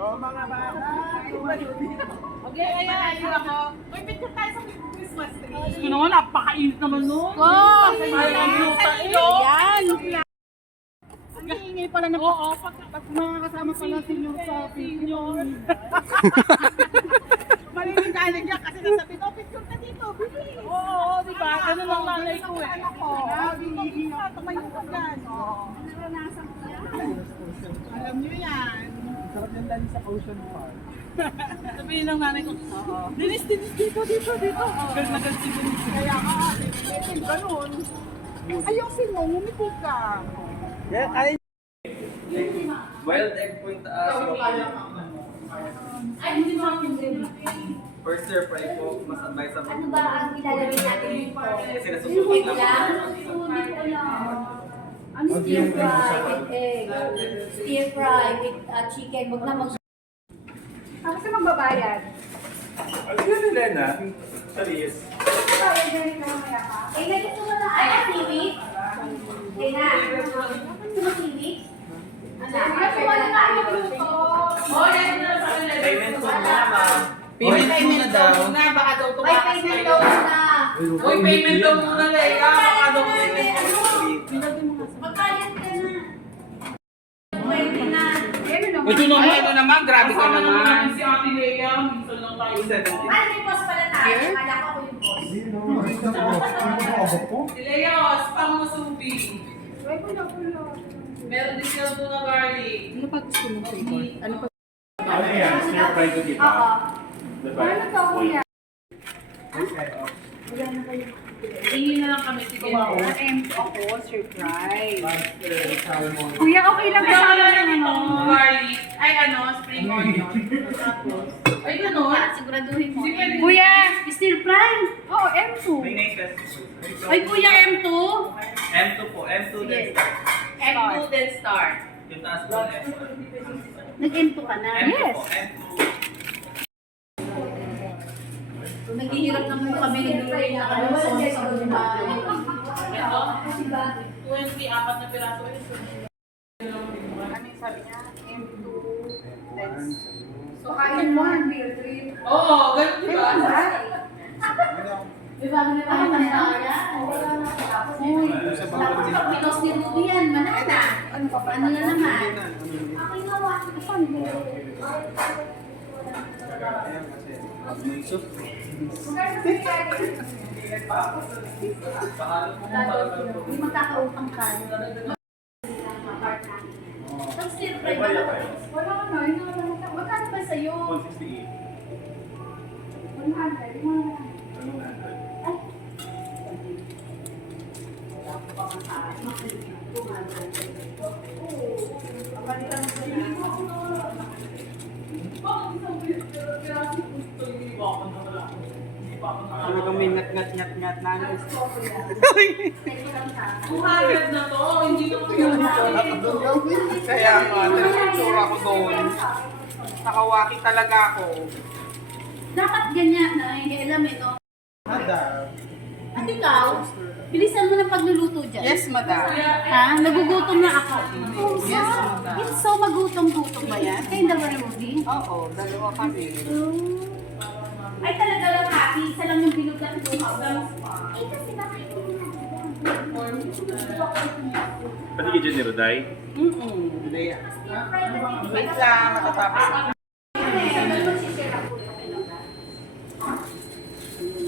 Oh, mga bata. Okay, ayan, ako. May picture tayo sa Christmas tree. Gusto naman, napakainit naman nun. Wow! Yan! Ang hihingi pala na Oo, pag mga kasama pala senior sa senior. Maliligalig niya kasi nasabi ko, picture ka dito, bili. Oo, di ba? Ano lang lalay ko eh. Tumayo ka dyan. Alam niyo yan. Sarap yan lagi sa Ocean Park. Sabihin ng nanay ko, Dinis, dito. Gal na gal si Dinis. Kaya ka, ganun. Ayusin mo, ngumiti ka. Yeah, ay. Wild egg point Ay, hindi mo ang for stir fry po, mas advisable. Ano ba ang ilalagay natin dito? Kasi nasusunod lang. Hindi ko alam. Ano stir fry with egg? Stir fry with chicken. Wag na mag... Ako sa magbabayad. Ano yun, Elena? Salis. Eh, nagito mo na ay seaweed? Eh na. Gusto mo seaweed? Ano? Gusto mo na tayo luto? Payment po muna, ma'am. Payment daw. Baka daw May payment daw na. Uy, payment daw muna, Leia. Baka daw Magkayat ka na. Pwede na. Ito naman, grabe ka naman. Si Ate Leia, minsan lang tayo. 270. Ano may boss pala tayo? Kala ko ako yung boss. Si Leia, spam mo subi. Meron din siya doon na garlic. Ano pa gusto mo sa ito? Ano pa? Ano yan? Stir fry ko dito. Oo. Diba? Ano to, kuya? Tingin na lang kami, sige. Ako, surprise. Kuya, okay lang ba? Kasama na nito, garlic. Ay, spring onion. Tapos, ay, gano'n. Siguraduhin mo. Kuya! Stir fry? Oo, M2. May 9 pesos. Ay, kuya, M2? M2 po, M2 din. M2 then start. Yung taas po, M2. Nag-M2 ka na? M2 po, M2. Naghihirap naman kami, nag-rely na kami sa bahay. Ito, Kasi ba? 20, 4 na piraso. Ano yung sabi niya? M2. So, kain mo, beer trip. Oo, ganun di ba? May bago na bago na kaya. Uy, pag pinos ni Ruby yan, manana. Ano pa pa? Ano na naman? Ako yung gawa. Hindi magkakautang ka. Tapos stir fry ba? Wala ka na, magkano ba sa'yo? 168. 100, yung mga Talagang may ngat-ngat-ngat-ngat na. 200 na to, hindi na ko yun. Kaya nga, nagsutsura ko doon. Nakawaki talaga ako. Dapat ganyan na, hindi alam eh, no? Madam. At ikaw, bilisan mo ng pagluluto dyan. Yes, madam. Ha? Nagugutom na ako. Yes, madam. Yes, so magutom-gutom ba yan? Kayong dalawa ni Ruby? Oo, dalawa kami. Ay, talaga lang happy. Isa lang yung bilog na ito. Ay, kasi bakit hindi Pati kay Jenny Roday? Lea. Wait lang, matatapos na.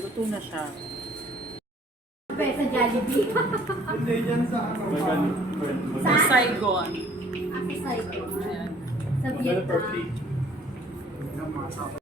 Luto na siya. Pwede sa Jollibee. Hindi, dyan sa ano. Sa Saigon. Sa Saigon. Sa Magkano per Vietnam. plate?